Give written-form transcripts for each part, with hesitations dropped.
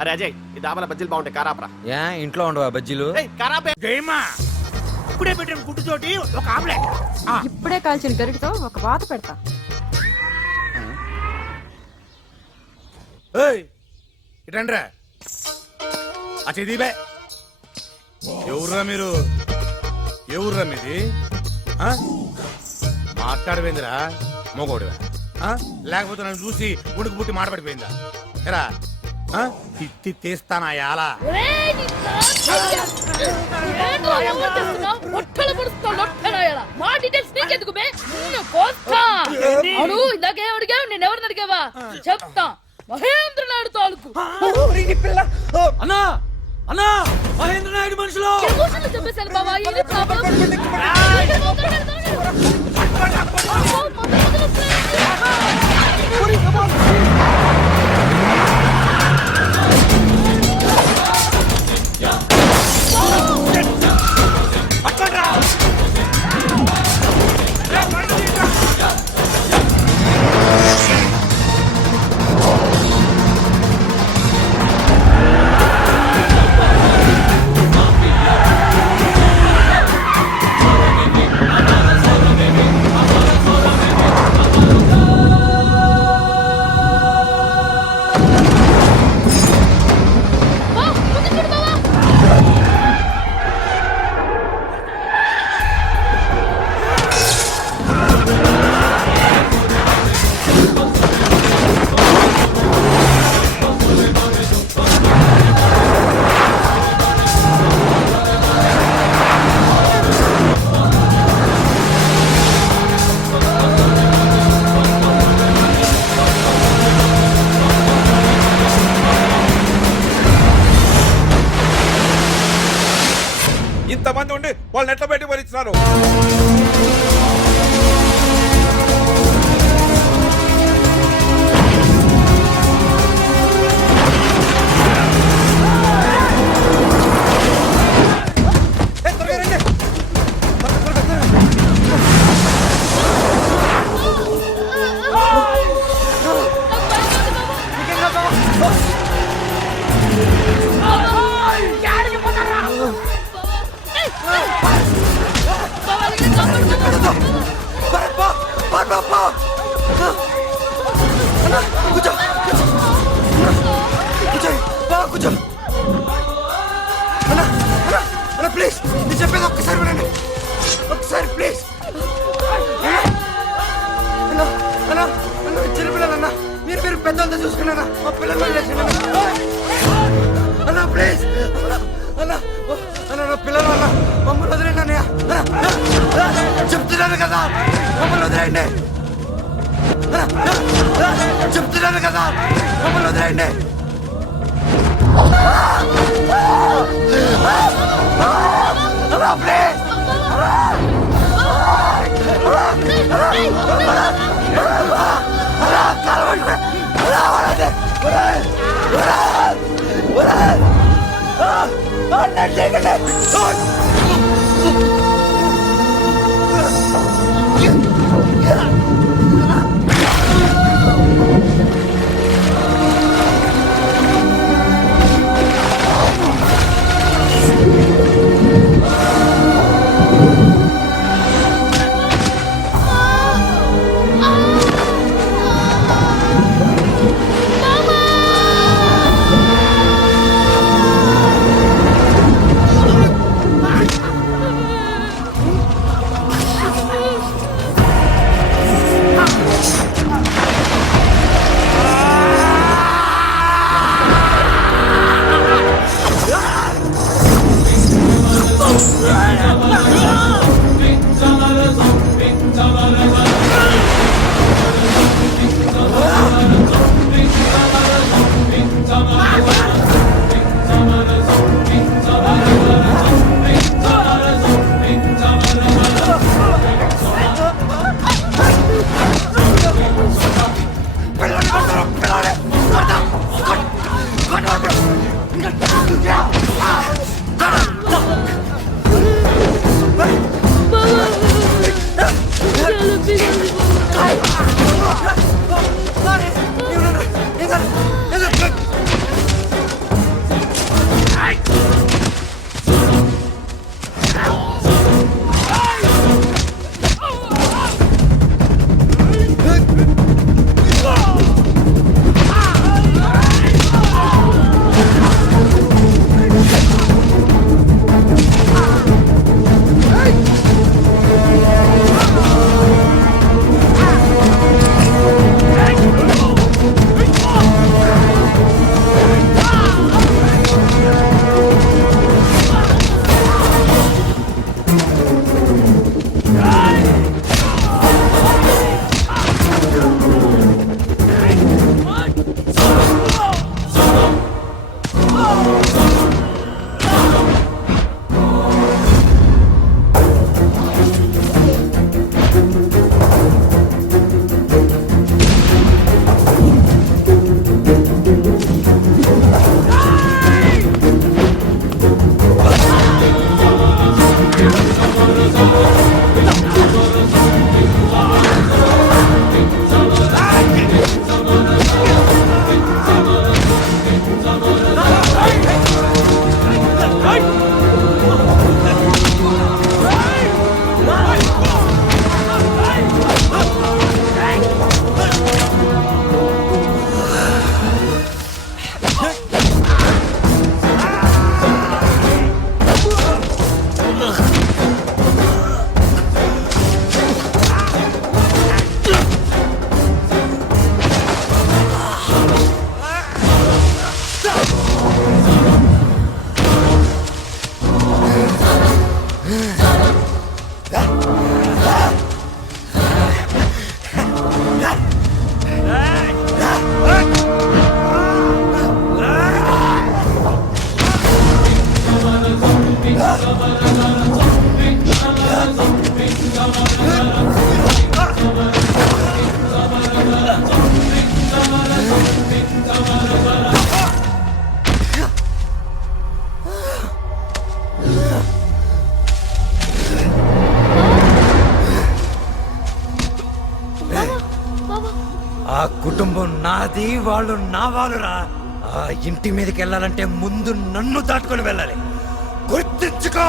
అరే అజయ్ ఈ డాబాల బజ్జీలు బాగుంటాయి కారాపరా. ఏ ఇంట్లో ఉండవా బజ్జీలు? కారాపే జయమా ఇప్పుడే పెట్టిన గుడ్డుతోటి ఒక ఆమ్లెట్. ఇప్పుడే కాల్చిన గరిటతో ఒక వాత పెడతా. ఇటండ్రా అచేదీబే ఎవర్రా మీరు? ఎవర్రా మీది? మాట్లాడవేందిరా మోగోడువా? లేకపోతే నన్ను చూసి ఉడుకు పుట్టి మాట పడిపోయిందా? ఎరా తిత్తి తీస్తానా యాలా? నేనెవరిని అడిగావా చెప్తా. మహేంద్ర నాయుడు తాలూకు అన్నా అన్నా మహేంద్ర నాయుడు మనుషులు చెప్పేశాను బాబా. ఇది ప్రాబ్లం. ఇంతమంది ఉండి వాళ్ళు నెట్ల పెట్టి భరిస్తున్నారు. ప్లీజ్ నేను చెప్పేది ఒక్కసారి వినండి. ఒక్కసారి ప్లీజ్. చిన్నపిల్లలన్నా మీరు పెద్దలతో చూసుకున్నా మా పిల్లలు అన్నా ప్లీజ్ అన్నా నా పిల్లలు అన్నా మమ్మల్ని వదిలేండి అన్నయ్య. చెప్తున్నాను కదా మమ్మల్ని వదిలేండి. చెప్తున్నాను కదా మమ్మల్ని వదిలేండి. అన్నా ప్లీజ్. అది వాళ్ళు నా వాళ్ళురా. ఆ ఇంటి మీదకి వెళ్ళాలంటే ముందు నన్ను దాటుకొని వెళ్ళాలి. గుర్తించుకో.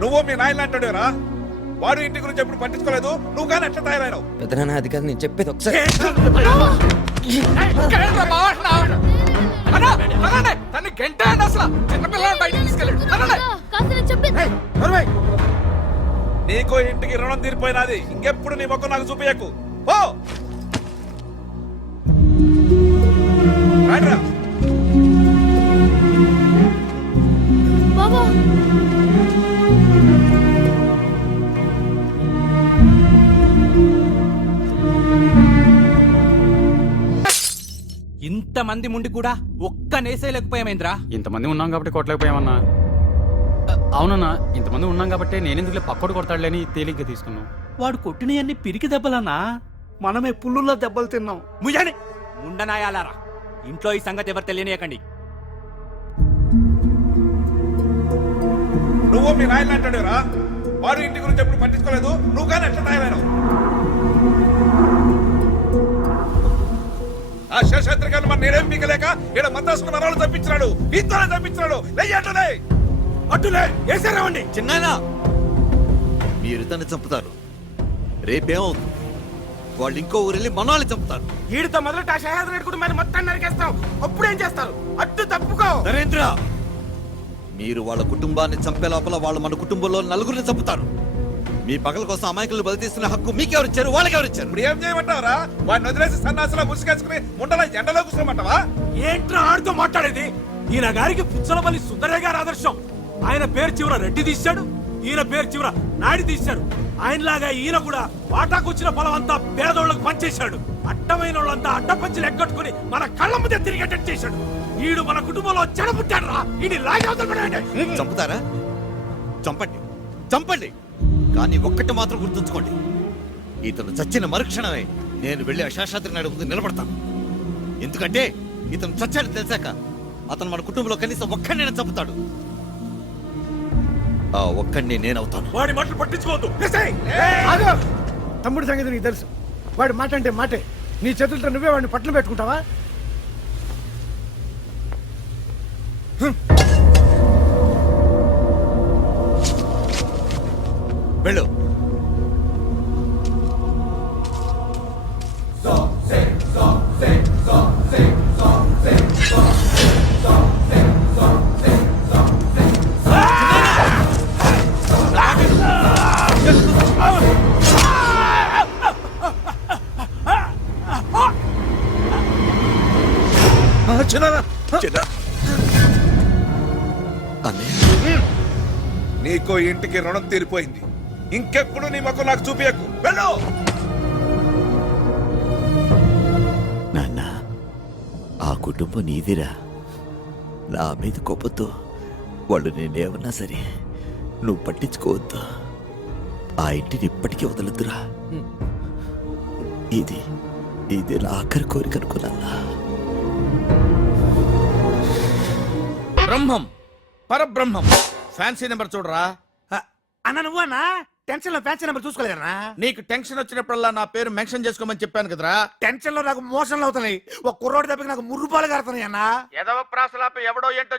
నువ్వు మీ నాయన అంటాడురా. వాడు ఇంటి గురించి ఎప్పుడు పట్టించుకోలేదు, నువ్వు కానీ ఎట్లా తయారైనావు? పెద్దనాన్న అది కాదు, నేను చెప్పేది ఒకసారి. కాస్త నేను చెప్పింది నీకో ఇంటికి రుణం తీరిపోయినది. ఇంకెప్పుడు నీ మొక్క నాకు చూపించకు. పో రాడ్రా. బాబా ఇంతమంది ముండి కూడా ఒక్క నేసేయలేకపోయామేంద్రా. ఇంతమంది ఉన్నాం కాబట్టి కొట్టలేకపోయామన్నా. అవునన్నా, ఇంతమంది ఉన్నాం కాబట్టి నేనెందుకులే పక్కోడు కొడతాడులేని తేలిగ్గా తీసుకున్నాం. వాడు కొట్టినవన్నీ పిరికి దెబ్బలన్నా, మనమే పుల్లుల్లో దెబ్బలు తిన్నాం. ముయ్యని ముండనాయాలారా, ఇంట్లో ఈ సంగతి ఎవరు తెలియనియకండి. నువ్వు మీ నాయన అంటాడురా. వాడు ఇంటి గురించి ఎప్పుడు పట్టించుకోలేదు, నువ్వు కానీ ఎట్లా తయారైనావు? ఆ శేషాద్రికాన్ని మన నేనేం మీకలేక ఈడ మద్రాసుకు మనవాళ్ళు తప్పించినాడు, ఇంతనే తప్పించినాడు. లేయట్లనే అట్టులే వేసారావండి. చిన్నాయనా, మీరు తను చంపుతారు. రేపేమవుతుంది? వాళ్ళు ఇంకో ఊరు వెళ్ళి మనవాళ్ళని చంపుతారు. ఈడితో మొదలెట్టి ఆ శేషాద్రి రెడ్డి కుటుంబాన్ని మొత్తం నరికేస్తాం. అప్పుడేం చేస్తారు? అడ్డు తప్పుకో. నరేంద్ర, మీరు వాళ్ళ కుటుంబాన్ని చంపే లోపల వాళ్ళు మన కుటుంబంలో నలుగురిని చంపుతారు. మీ పగల కోసం అమాయకులు బలి తీసుకునే హక్కు మీకెవరు ఇచ్చారు? వాళ్ళకెవరు ఇచ్చారు? ఇప్పుడు ఏం చేయమంటావరా? వాడిని వదిలేసి సన్నాసిలో ముసుకేసుకుని ముండల ఎండలో కూర్చోమంటావా? ఏంట్రా ఆడితో మాట్లాడేది? ఈయన గారికి పుచ్చలపల్లి సుందరయ్య గారి ఆదర్శం. ఆయన పేరు చివర రెడ్డి తీశాడు, ఈయన పేరు చివర నాయుడు తీశాడు. ఆయనలాగా ఈయన కూడా వాటాకొచ్చిన పొలం అంతా పేదోళ్లకు పనిచేశాడు. అడ్డమైన వాళ్ళంతా అడ్డపంచులు ఎగ్గొట్టుకుని మన కళ్ళ ముందే తిరిగేటట్టు చేశాడు. ఈడు మన కుటుంబంలో చెడపుట్టాడు రా. ఈయన లాగవుతాడు. చంపుతారా? చంపండి, చంపండి. కానీ ఒక్కటి మాత్రం గుర్తుంచుకోండి, ఇతను చచ్చిన మరుక్షణమే నేను వెళ్ళి శేషాద్రి నాయుడు ముందు నిలబడతాను. ఎందుకంటే ఇతను చచ్చాడు తెలిసాక అతను మన కుటుంబంలో కనీసం ఒక్కడినైనా చంపుతాడు. ఆ ఒక్కడిని నేనవుతాను. వాడి మాటలు పట్టించుకోవద్దు. తమ్ముడి సంగతి నీకు తెలుసు. వాడు మాట అంటే మాటే. నీ చేతులతో నువ్వే వాడిని పట్ల పెట్టుకుంటావా? వెళ్ళు. నీకో ఇంటికి రుణం తీరిపోయింది. ఇంకెప్పుడు నీ మొక్క నాకు చూపించకు. వెళ్ళు. నాన్న, ఆ కుటుంబం నీదిరా. నా మీద కోపంతో వాళ్ళు నేనేమన్నా సరే నువ్వు పట్టించుకోవద్దు. ఆ ఇంటిని ఇప్పటికీ వదలొద్దురా. ఇది నా ఆఖరి కోరిక అనుకున్నా. బ్రహ్మం పరబ్రహ్మం. ఫ్యాన్సీ నెంబర్ చూడరా. అన్న నువ్వన్నా టెన్షన్ లో ఫ్యాన్సీ నెంబర్ చూసుకోలేదన్నా? నీకు టెన్షన్ వచ్చినప్పుడల్లా నా పేరు మెన్షన్ చేసుకోమని చెప్పాను కదరా. టెన్షన్ లో నాకు మోషన్లు అవుతున్నాయి. ఒక కుర్రోడి దెబ్బకి నాకు ముర్రుపాలు కడుతున్నాయి అన్న. ఎదవ ప్రాసలాపి ఎవడో ఏంటో